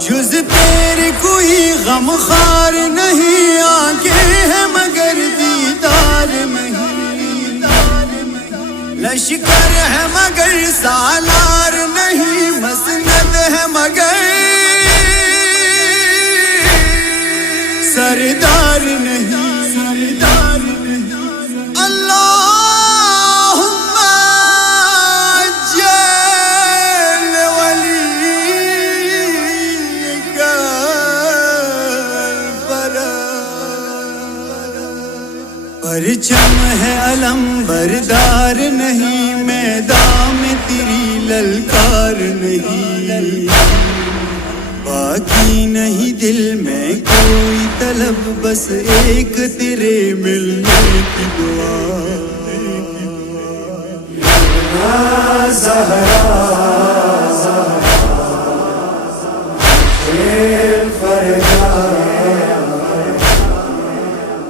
جز تیرے کوئی غم خار نہیں، آنکھیں ہیں مگر دیدار نہیں، لشکر ہے مگر سالار نہیں، مسند ہے مگر سردار نہیں، اللہم اجل ولیک الفرج۔ پرچم ہے علم بردار نہیں، میدان میں تیری للکار نہیں، باقی نہیں دل میں کوئی طلب، بس ایک تیرے ملنے کی دعا۔ یا زہرا